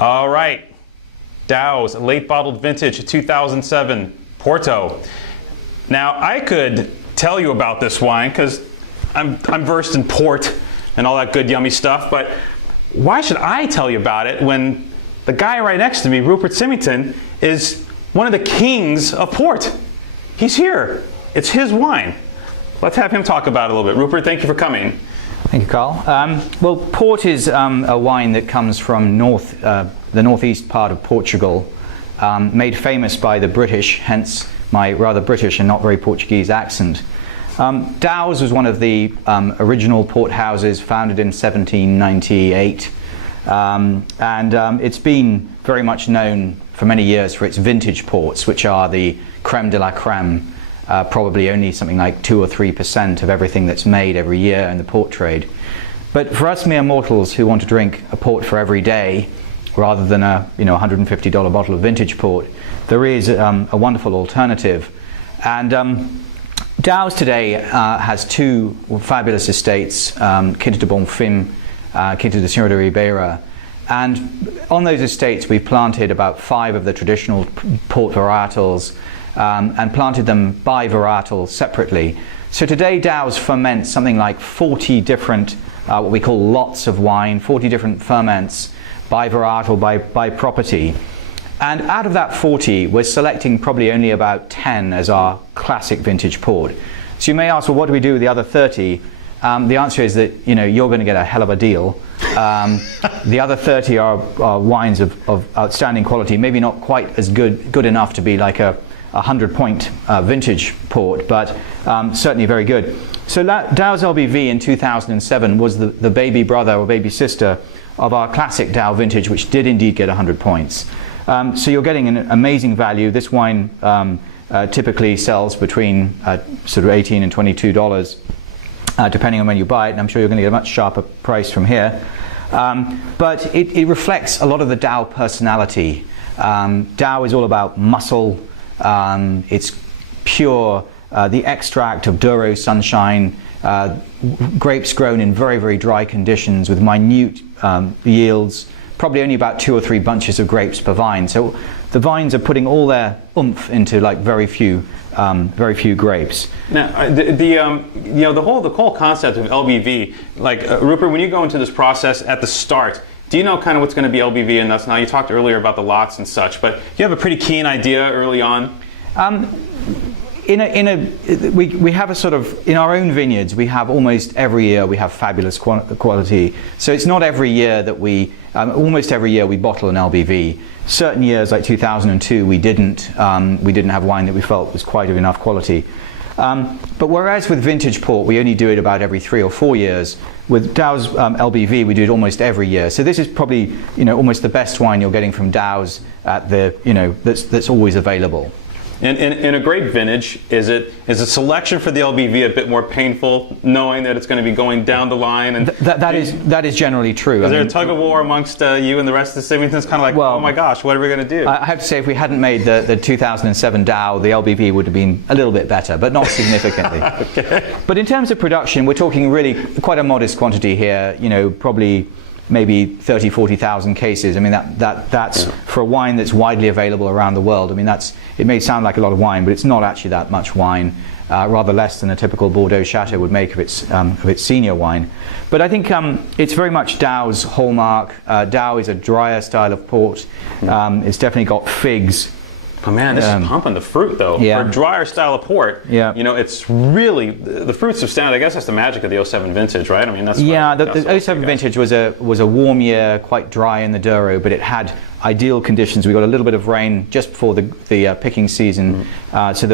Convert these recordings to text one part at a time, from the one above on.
All right, Dows, late bottled vintage 2007 Porto. Now, I could tell you about this wine because I'm versed in port and all that good yummy stuff, but why should I tell you about it when the guy right next to me, Rupert Symington, is one of the kings of port? He's here. It's his wine. Let's have him talk about it a little bit. Rupert, thank you for coming. Thank you, Carl. Well, port is a wine that comes from the northeast part of Portugal, made famous by the British, hence my rather British and not very Portuguese accent. Dows was one of the original port houses, founded in 1798, and it's been very much known for many years for its vintage ports, which are the creme de la creme. Probably only something like 2 or 3% of everything that's made every year in the port trade. But for us mere mortals who want to drink a port for every day, rather than a $150 bottle of vintage port, there is a wonderful alternative. And Dows today has two fabulous estates, Quinta de Bonfim, Quinta de Senhora de Ribeira. And on those estates we planted about 5 of the traditional port varietals, and planted them by varietal separately. So today Dows ferments something like 40 different, what we call lots of wine, 40 different ferments by varietal, by property. And out of that 40, we're selecting probably only about 10 as our classic vintage port. So you may ask, well, what do we do with the other 30? The answer is that you're going to get a hell of a deal. The other 30 are wines of outstanding quality, maybe not quite as good enough to be like a 100-point vintage port, but certainly very good. So Dows LBV in 2007 was the baby brother or baby sister of our classic Dow vintage, which did indeed get 100 points. So you're getting an amazing value. This wine typically sells between sort of $18 and $22, depending on when you buy it, and I'm sure you're going to get a much sharper price from here. But it reflects a lot of the Dow personality. Dow is all about muscle. It's pure, the extract of Douro sunshine, grapes grown in very, very dry conditions with minute yields, probably only about 2 or 3 bunches of grapes per vine. So the vines are putting all their oomph into like very few grapes. Now, the whole concept of LBV, like Rupert, when you go into this process at the start, do you know kind of what's going to be LBV in us? Now, you talked earlier about the lots and such, but you have a pretty keen idea early on? We have a sort of, in our own vineyards, we have almost every year we have fabulous quality. So it's not every year that almost every year we bottle an LBV. Certain years, like 2002, we didn't have wine that we felt was quite of enough quality. But whereas with vintage port, we only do it about every 3 or 4 years, with Dows LBV, we do it almost every year. So this is probably, almost the best wine you're getting from Dows at that's always available. In a great vintage, is a selection for the LBV a bit more painful, knowing that it's going to be going down the line? And that is generally true. Is there a tug of war amongst you and the rest of the Symingtons? Kind of like, well, oh my gosh, what are we going to do? I have to say, if we hadn't made the 2007 Dow, the LBV would have been a little bit better, but not significantly. Okay. But in terms of production, we're talking really quite a modest quantity here. Probably maybe 30, 40,000 cases. I mean, that's for a wine that's widely available around the world. I mean, it may sound like a lot of wine, but it's not actually that much wine. Rather less than a typical Bordeaux Chateau would make of its senior wine. But I think it's very much Dow's hallmark. Dow is a drier style of port. It's definitely got figs. Oh man, this is pumping the fruit though. Yeah. For a drier style of port, it's really, the fruit's substantial. I guess that's the magic of the 07 vintage, right? I mean, that's the 07 vintage was a warm year, quite dry in the Douro, but it had ideal conditions. We got a little bit of rain just before the picking season. So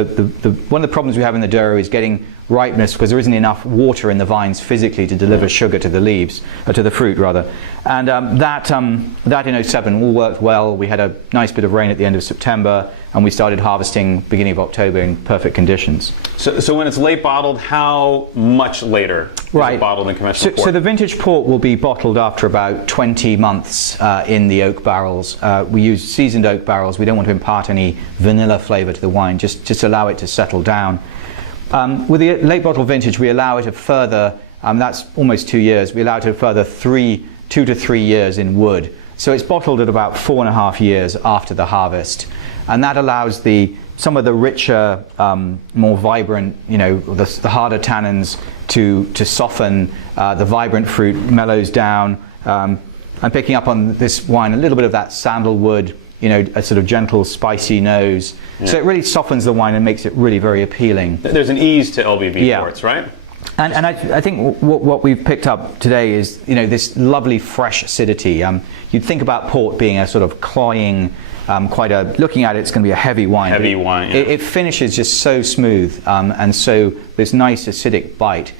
one of the problems we have in the Douro is getting ripeness, because there isn't enough water in the vines physically to deliver sugar to the leaves, or to the fruit rather. And that in 07 all worked well. We had a nice bit of rain at the end of September, and we started harvesting beginning of October in perfect conditions. So when it's late bottled, how much later is it bottled in conventional port? So the vintage port will be bottled after about 20 months in the oak barrels. We use seasoned oak barrels. We don't want to impart any vanilla flavor to the wine, just allow it to settle down. With the late bottle vintage, we allow it a further, that's almost 2 years, we allow it a further 3 2 to 3 years in wood. So it's bottled at about 4.5 years after the harvest, and that allows some of the richer, more vibrant, the harder tannins to soften. The vibrant fruit mellows down. I'm picking up on this wine a little bit of that sandalwood, a sort of gentle, spicy nose. Yeah. So it really softens the wine and makes it really very appealing. There's an ease to LBV ports, right? And I think what we've picked up today is this lovely fresh acidity. You'd think about port being a sort of cloying, looking at it, it's going to be a heavy wine. Heavy wine. Yeah. It finishes just so smooth, and so this nice acidic bite.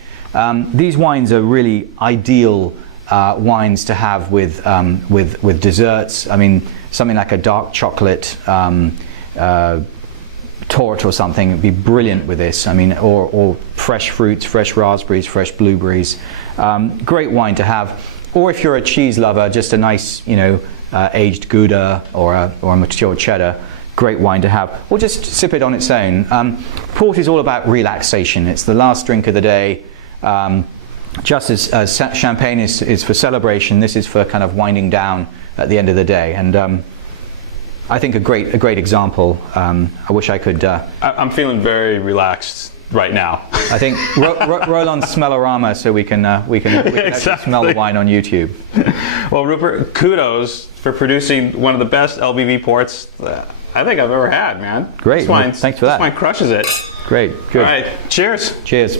These wines are really ideal wines to have with desserts. I mean, something like a dark chocolate tort or something would be brilliant with this. I mean, or fresh fruits, fresh raspberries, fresh blueberries. Great wine to have. Or if you're a cheese lover, just a nice, aged Gouda or a mature cheddar. Great wine to have. Or just sip it on its own. Port is all about relaxation. It's the last drink of the day. Just as champagne is for celebration, this is for kind of winding down at the end of the day. And I think a great example. I wish I could. I'm feeling very relaxed right now. I think roll on Smellorama so we can actually smell the wine on YouTube. Well, Rupert, kudos for producing one of the best LBV ports I think I've ever had, man. Great. This wine, thanks for that. This wine crushes it. Great. Good. All right. Cheers. Cheers.